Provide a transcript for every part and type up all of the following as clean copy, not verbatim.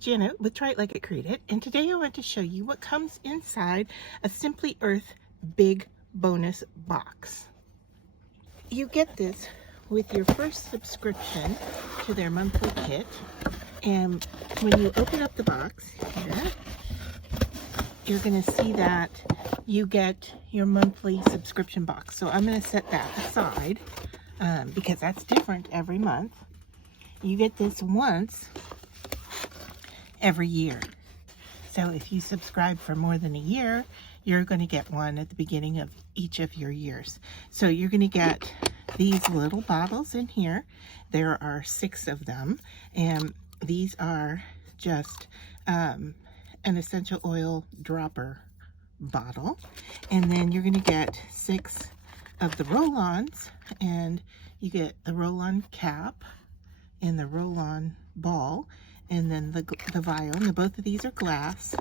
Janet with Try It Like It Create It, and today I want to show you what comes inside a Simply Earth Big Bonus Box. You get this with your first subscription to their monthly kit, and when you open up the box here, you're going to see that you get your monthly subscription box. So I'm going to set that aside because that's different every month. You get this once every year. So if you subscribe for more than a year, you're going to get one at the beginning of each of your years. So you're going to get these little bottles in here. There are 6 of them, and these are just an essential oil dropper bottle. And then you're going to get 6 of the roll-ons, and you get the roll-on cap and the roll-on ball, and then the vial. Now both of these are glass.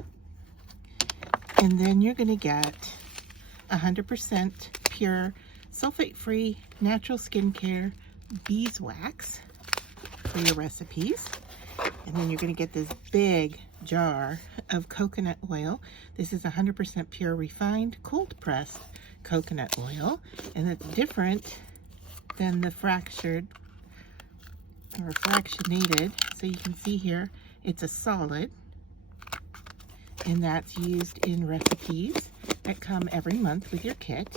And then you're going to get 100% pure, sulfate-free, natural skincare beeswax for your recipes. And then you're going to get this big jar of coconut oil. This is 100% pure, refined, cold-pressed coconut oil, and it's different than the fractured or fractionated. So you can see here it's a solid, and that's used in recipes that come every month with your kit.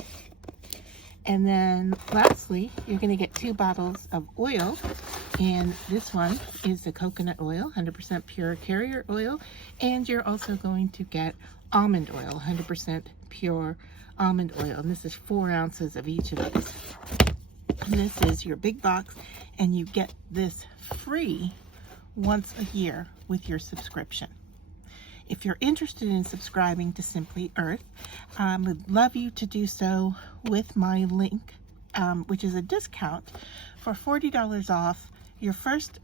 And then lastly, you're going to get 2 bottles of oil, and this one is the coconut oil, 100% pure carrier oil, and you're also going to get almond oil, 100% pure almond oil, and this is 4 ounces of each of these. And this is your big box, and you get this free once a year with your subscription. If you're interested in subscribing to Simply Earth, I would love you to do so with my link, which is a discount for $40 off your first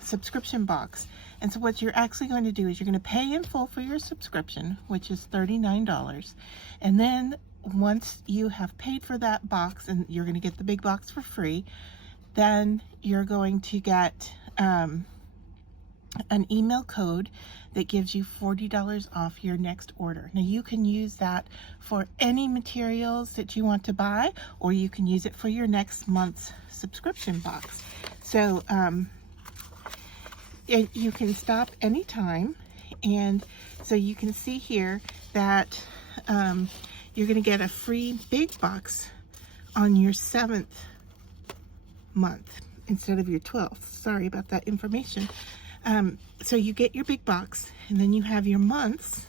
subscription box. And so what you're actually going to do is you're going to pay in full for your subscription, which is $39. And then once you have paid for that box, and you're going to get the big box for free, then you're going to get an email code that gives you $40 off your next order. Now you can use that for any materials that you want to buy, or you can use it for your next month's subscription box. So you can stop anytime, and so you can see here that you're going to get a free big box on your 7th month instead of your 12th. Sorry about that information. So you get your big box, and then you have your months,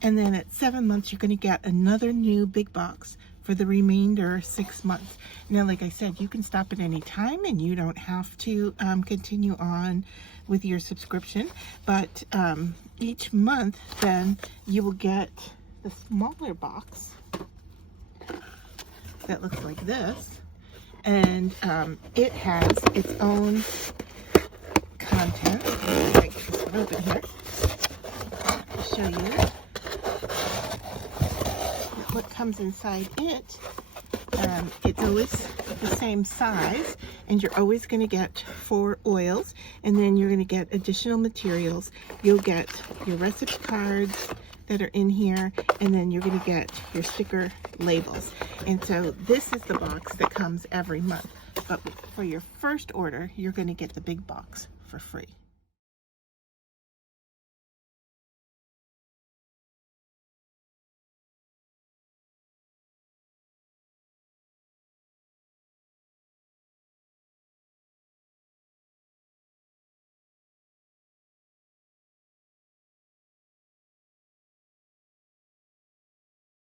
and then at 7 months you're going to get another new big box for the remainder 6 months. Now, like I said, you can stop at any time, and you don't have to continue on with your subscription, but each month then you will get the smaller box that looks like this, and it has its own content. I can open here to show you what comes inside it. It's always the same size, and you're always going to get 4 oils, and then you're going to get additional materials. You'll get your recipe cards that are in here, and then you're going to get your sticker labels. And so this is the box that comes every month, but for your first order you're going to get the big box for free.